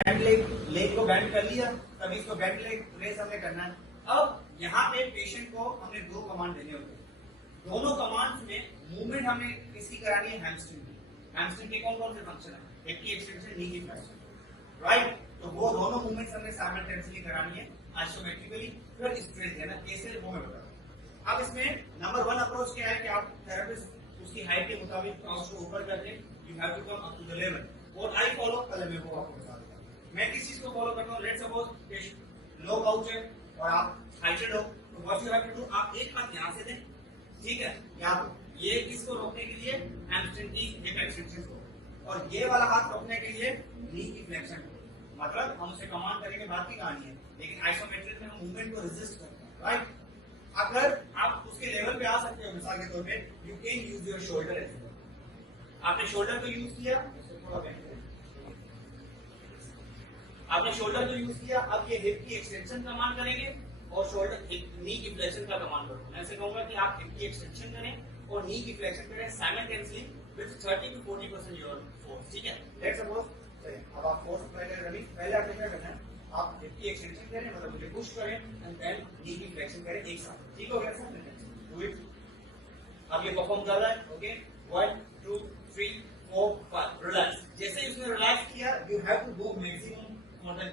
Band leg को band कर लिया, तभी इसको बैंड लेग रेस हमने करना है। अब यहाँ पे पेशेंट को हमने दो कमांड देने होते हैं। दोनों कमांड्स में मूवमेंट हमें किसकी करानी है? हैमस्ट्रिंग की। हैमस्ट्रिंग के कौन कौन से फंक्शन है? हिप की एक्सटेंशन, नी की फ्लेक्शन, राइट? तो वो दोनों मूवमेंट्स हमें साइमल्टेनियसली करानी है आइसोमेट्रिकली। फिर स्ट्रेस देना कैसे, वो मैं बता रहा हूं। अब इसमें नंबर 1 अप्रोच क्या है कि आप थेरेपिस्ट उसकी हाइट के मुताबिक क्रॉस को ऊपर कर दें। You have to come up to the level. और आई फॉलो, पहले मैं वो आपको बता देता हूं। मैं किस चीज को फॉलो करता हूं? लेट्स सपोज लो काउच है और आप हाइटेड हो, तो what you have to do, आप एक हाथ यहां से दें, ठीक है, यहाँ पे ये किसको रोकने के लिए? हैमस्ट्रिंग की हिप एक्सटेंशन को। और ये वाला हाथ रोकने के लिए नी की फ्लेक्शन को। मतलब हम उसे कमांड करेंगे, बात की कहानी है, लेकिन आइसोमेट्रिक में हम मूवमेंट को रेजिस्ट करते हैं, राइट? अगर आप उसके लेवल पे आ सकते हो, मिसाल के तौर पे you can use your shoulder as well. आपने शोल्डर को यूज किया, आपने शोल्डर को यूज किया, अब ये हिप की एक्सटेंशन कमांड करेंगे और शोल्डर नी की फ्लेक्शन का कमांड करो। मैं ऐसे कहूंगा कि आप हिप की एक्सटेंशन करें और नी की फ्लेक्शन करें simultaneously with 30 to 40% your force, ठीक है? लेट्स सपोज अब आप फोर्स अप्लाई करें, पहले आपको क्या करना है? आप हिप की एक्सटेंशन करें, मतलब मुझे पुश करें एंड देन नी की फ्लेक्शन करें एक साथ, ठीक हो गया सर? Do it. अब ये परफॉर्म कर रहा है, ओके? 1 2 3 4 5 रिलैक्स। जैसे ही उसने रिलैक्स किया, you have to go maximum for the